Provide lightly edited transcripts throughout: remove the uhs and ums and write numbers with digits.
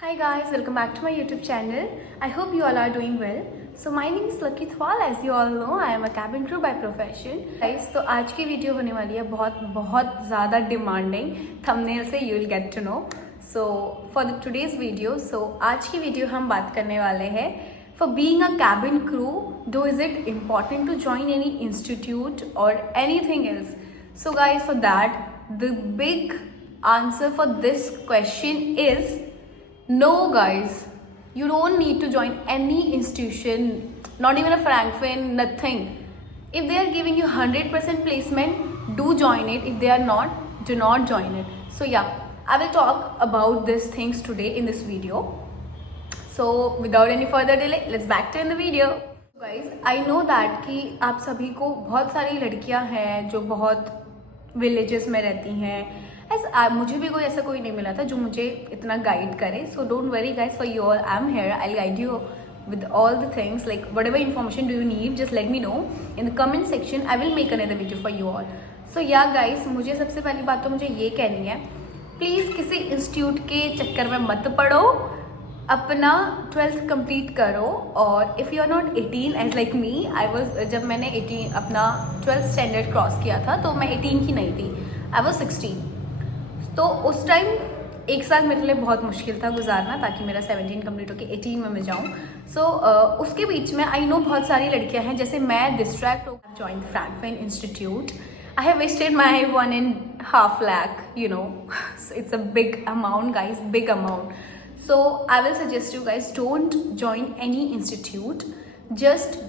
Hi guys, welcome back to my YouTube channel. I hope you all are doing well. So my name is Lucky Thwal. As you all know, I am a cabin crew by profession. Guys, तो आज की video होने वाली है बहुत ज़्यादा demanding. Thumbnail से you will get to know. So for the today's video, आज की वीडियो हम बात करने वाले हैं for being a cabin crew. Is it important to join any institute or anything else? So guys, for that, the big answer for this question is no guys, you don't need to join any institution, not even a Franklin, nothing. If they are giving you 100% placement, do join it. If they are not, do not join it. So yeah, I will talk about these things today in this video. So without any further delay, let's back to in the video. Guys, I know that कि आप सभी को बहुत सारी लड़कियां हैं जो बहुत विलेजेस में रहती हैं. मुझे भी ऐसा कोई नहीं मिला था जो मुझे इतना गाइड करे. So don't worry guys, for you all I am here. I guide you with all the things, like whatever information do you need, just let me know in the comment section. I will make another video for you all. So yeah guys, मुझे सबसे पहली बात तो मुझे ये कहनी है, please किसी इंस्टीट्यूट के चक्कर में मत पड़ो, अपना 12th कंप्लीट करो. और if you are not 18 age like me, I was, जब मैंने 18 अपना 12th स्टैंडर्ड क्रॉस किया था तो मैं 18 की नहीं थी, आई वॉज 16. तो उस टाइम एक साल मेरे लिए बहुत मुश्किल था गुजारना ताकि मेरा 17 कंप्लीट होकर 18 में मैं जाऊँ. सो उसके बीच में आई नो बहुत सारी लड़कियां हैं, जैसे मैं डिस्ट्रैक्ट हो join Frankfinn institute. I have wasted my 1.5 lakh, you know. So it's a big amount guys, big amount. So I will suggest you guys, don't join any institute just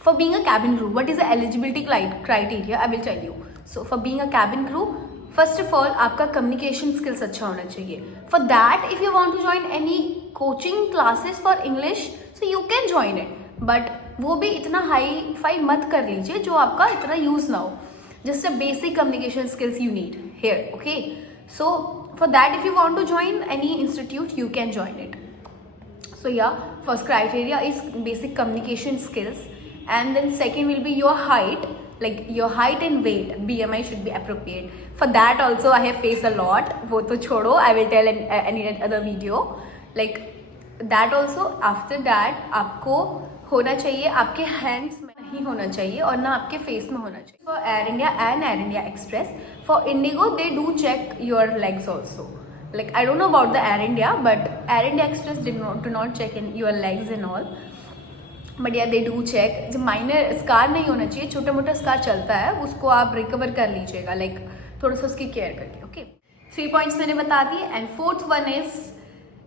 for being a cabin crew. What is the eligibility criteria? I will tell you. So for being a cabin crew, first of all आपका communication skills अच्छा होना चाहिए. For that if you want to join any coaching classes for English, so you can join it, but वो भी इतना hi fi मत कर लीजिए जो आपका इतना यूज ना हो. Just a basic communication skills you need here. Okay, so for that if you want to join any institute you can join it. So yeah first criteria is basic communication skills, and then second will be your height, like your height and weight. BMI should be appropriate. For that also I have faced a lot. वो तो छोड़ो, I will tell in any other video. Like that also. After that आपको होना चाहिए, आपके hands में नहीं होना चाहिए और ना आपके face में होना चाहिए. For Air India and Air India Express, for Indigo they do check your legs also. Like I don't know about the Air India, but Air India Express do not check in your legs and all. But या they do check. जो minor scar नहीं होना चाहिए, छोटा मोटा scar चलता है, उसको आप रिकवर कर लीजिएगा, लाइक थोड़ा सा उसकी केयर करके. ओके, 3 पॉइंट्स मैंने बता दिए. And fourth one is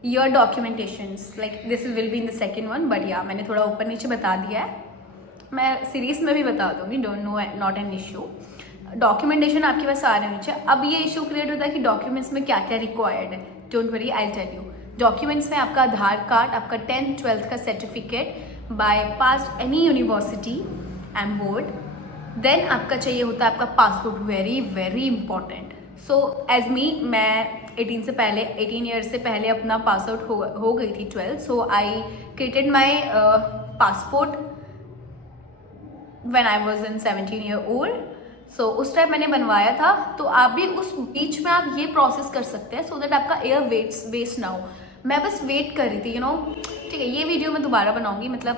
your documentations. Like this will be in the second one, but या मैंने थोड़ा ऊपर नीचे बता दिया है, मैं सीरीज में भी बता दूंगी. Don't know, not an issue. Documentation आपके पास सारे होने चाहिए. अब ये इशू क्रिएट होता है कि डॉक्यूमेंट्स में क्या क्या रिक्वायर्ड है. Don't worry, I tell you. Documents में आपका आधार कार्ड, आपका 10th 12th का certificate by past any university and board. then आपका चाहिए होता है आपका passport, very very important. So as me, मैं 18 से पहले, 18 ईयर से पहले अपना पास आउट हो गई थी 12th. So I created my passport when I was in 17 year old. So उस टाइम मैंने बनवाया था. तो आप भी उस बीच में आप ये प्रोसेस कर सकते हैं, सो दैट आपका एयर वेस्ट ना हो. मैं बस वेट कर रही थी, यू नो. ठीक है, ये वीडियो मैं दोबारा बनाऊंगी, मतलब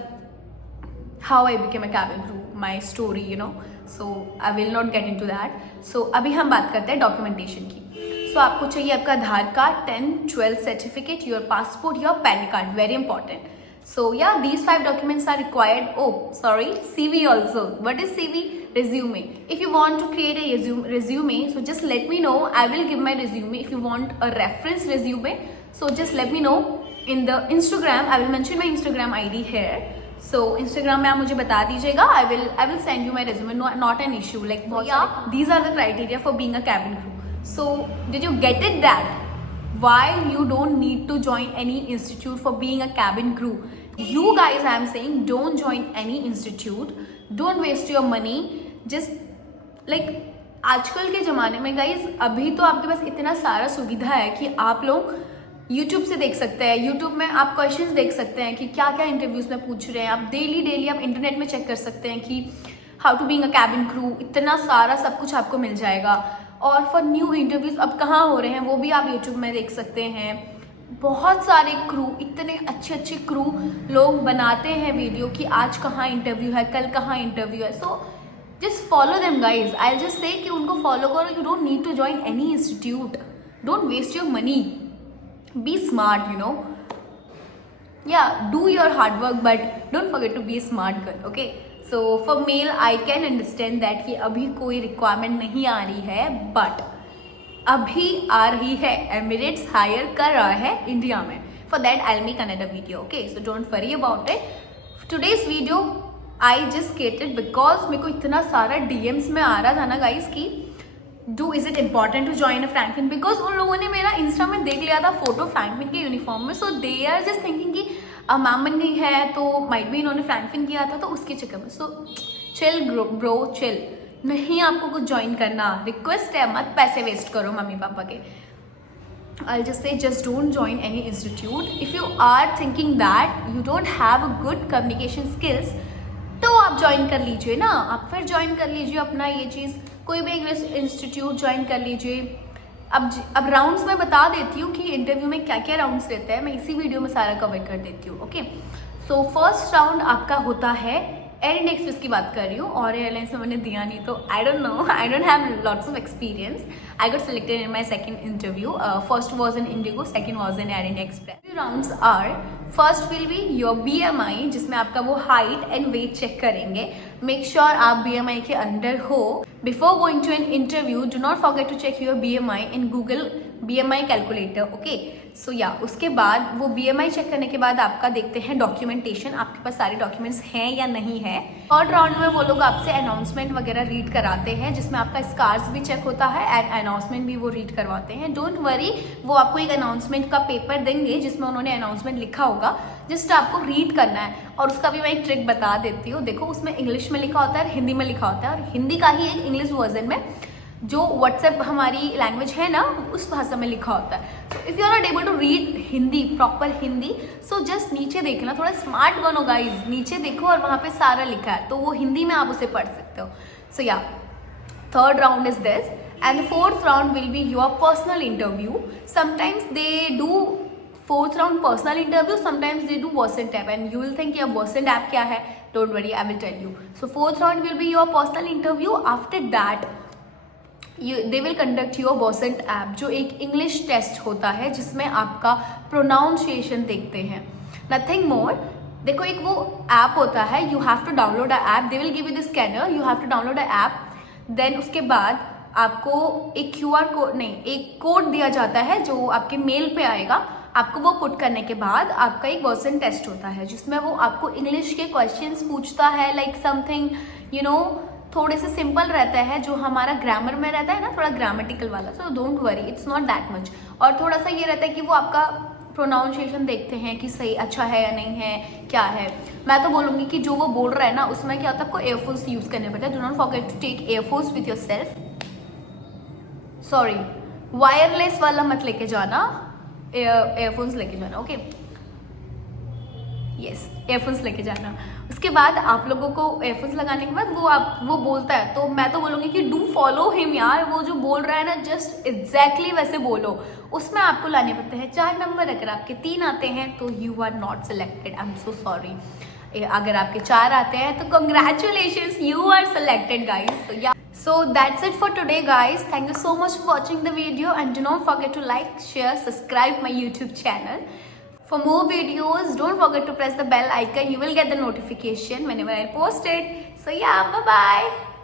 how I became a cabin crew, my story, you know. So I will not get in to that. So अभी हम बात करते हैं डॉक्यूमेंटेशन की. सो आपको चाहिए आपका Aadhaar card, 10th 12th certificate, your passport, your PAN card, very important. So yeah, these 5 documents are required. Oh, sorry, CV also. What is CV? Resume. If you want to create a resume, so just let me know. I will give my resume. If you want a reference resume, so just let me know in the Instagram. I will mention my Instagram ID here. So Instagram में आप मुझे बता दीजिएगा. I will send you my resume. No, not an issue. Like yeah, these are the criteria for being a cabin crew. So did you get it that? Why you don't need to join any institute for being a cabin crew? You guys, I am saying, don't join any institute. Don't waste your money. Just like आजकल के ज़माने में guys, अभी तो आपके पास इतना सारा सुविधा है कि आप लोग YouTube से देख सकते हैं. YouTube में आप क्वेश्चंस देख सकते हैं कि क्या क्या इंटरव्यूज़ में पूछ रहे हैं. आप डेली आप इंटरनेट में चेक कर सकते हैं कि how to being a cabin crew. इतना सारा सब कुछ आपको मिल जाएगा. और फॉर न्यू इंटरव्यूज़ अब कहाँ हो रहे हैं वो भी आप YouTube में देख सकते हैं. बहुत सारे क्रू, इतने अच्छे अच्छे क्रू लोग बनाते हैं वीडियो कि आज कहाँ इंटरव्यू है, कल कहाँ इंटरव्यू है. So just follow them guys. I just say कि उनको फॉलो करो. You don't need to join any institute. Don't waste your money. Be smart, you know. Yeah, do your hard work, but don't forget to be a smart girl, okay? So for male, I can understand that कि अभी कोई requirement नहीं आ रही है, but अभी आ रही है. Emirates hire कर रहा है इंडिया में. For that, I'll make another video, okay? So don't worry about it. Today's video I just created because मेरे को इतना सारा DMs में आ रहा था ना guys कि is it important to join a Franklin? Because उन लोगों ने मेरा इंस्टा में देख लिया था फोटो फ्रैंकलिन के यूनिफॉर्म में. सो दे आर जस्ट थिंकिंग कि मैम बन गई है तो माइट भी इन्होंने फ्रैंकलिन किया था तो उसके चक्कर में. So chill bro, chill. नहीं आपको कुछ ज्वाइन करना, रिक्वेस्ट है, मत पैसे वेस्ट करो मम्मी पापा के. I'll just say just don't join any institute. If you are thinking that you don't have a good communication skills, तो आप ज्वाइन कर लीजिए ना. आप फिर ज्वाइन कर लीजिए अपना ये चीज़, कोई भी इंग्लिश इंस्टीट्यूट ज्वाइन कर लीजिए. अब राउंड्स मैं बता देती हूँ कि इंटरव्यू में क्या क्या राउंड्स रहते हैं. मैं इसी वीडियो में सारा कवर कर देती हूँ, ओके. सो फर्स्ट राउंड आपका होता है एयर इंडिया एक्सप्रेस की बात कर रही हूँ, और एयरलाइंस में मैंने दिया नहीं तो I don't know. I don't have lots of experience. I got selected in my second interview. First was in IndiGo, second was in Air India Express. Rounds are, first will be your BMI, जिसमें आपका वो हाइट एंड वेट चेक करेंगे. Make sure आप BMI के under हो. Before going to an interview, do not forget to check your BMI in Google BMI calculator, okay. सो या उसके बाद वो BMI चेक करने के बाद आपका देखते हैं डॉक्यूमेंटेशन, आपके पास सारे डॉक्यूमेंट्स हैं या नहीं है. थर्ड राउंड में वो लोग आपसे अनाउंसमेंट वगैरह रीड कराते हैं, जिसमें आपका स्कार्स भी चेक होता है एंड अनाउंसमेंट भी वो रीड करवाते हैं. डोंट वरी, वो आपको एक अनाउंसमेंट का पेपर देंगे जिसमें उन्होंने अनाउंसमेंट लिखा होगा, जस्ट आपको रीड करना है. और उसका भी मैं एक ट्रिक बता देती हूँ. देखो उसमें इंग्लिश में लिखा होता है, हिंदी में लिखा होता है, और हिंदी का ही एक इंग्लिश वर्जन में जो व्हाट्सएप हमारी लैंग्वेज है ना उस भाषा में लिखा होता है. So if you are not able to read Hindi, proper Hindi, so just नीचे देखना. थोड़ा स्मार्ट बनो गाइज, नीचे देखो और वहाँ पे सारा लिखा है तो वो हिंदी में आप उसे पढ़ सकते हो. सो या third round is this. And fourth round will be your personal interview. Sometimes they do fourth round personal interview, sometimes they do Versant app, and you will think your Versant app क्या है. Don't worry, I will tell you. So fourth round will be your personal interview. After that they will conduct your Versant app, जो एक English test होता है जिसमें आपका pronunciation देखते हैं. Nothing more. देखो एक वो ऐप होता है, you have to download a app. They will give you the scanner, you have to download a app. Then उसके बाद आपको एक QR कोड, नहीं, एक कोड दिया जाता है जो आपके मेल पे आएगा. आपको वो पुट करने के बाद आपका एक वर्सन टेस्ट होता है जिसमें वो आपको इंग्लिश के क्वेश्चंस पूछता है, लाइक समथिंग यू नो थोड़े से सिंपल रहता है, जो हमारा ग्रामर में रहता है ना, थोड़ा ग्रामेटिकल वाला. So don't worry, it's not that much. और थोड़ा सा ये रहता है कि वो आपका प्रोनाउंसिएशन देखते हैं कि सही अच्छा है या नहीं है, क्या है. मैं तो बोलूँगी कि जो वो बोल रहा है ना उसमें क्या होता है, आपको एयरफोन्स यूज़ करने पड़ता है. Do not forget to take earphones with yourself. Sorry, wireless वाला मत लेके जाना, एयरफोन्स लेके जाना, ओके. यस, एयरफोन्स लेके जाना. उसके बाद आप लोगों को एयरफोन्स लगाने के बाद वो बोलता है, तो मैं तो बोलूँगी कि डू फॉलो हिम यार. वो जो बोल रहा है ना जस्ट एग्जैक्टली वैसे बोलो. उसमें आपको लाने पड़ते हैं 4 नंबर. अगर आपके 3 आते हैं तो you are not selected. I am so sorry. अगर आपके 4 आते हैं तो congratulations, you are selected guys. So that's it for today guys. Thank you so much for watching the video, and do not forget to like, share, subscribe my YouTube channel. For more videos, don't forget to press the bell icon. You will get the notification whenever I post it. So yeah, bye bye.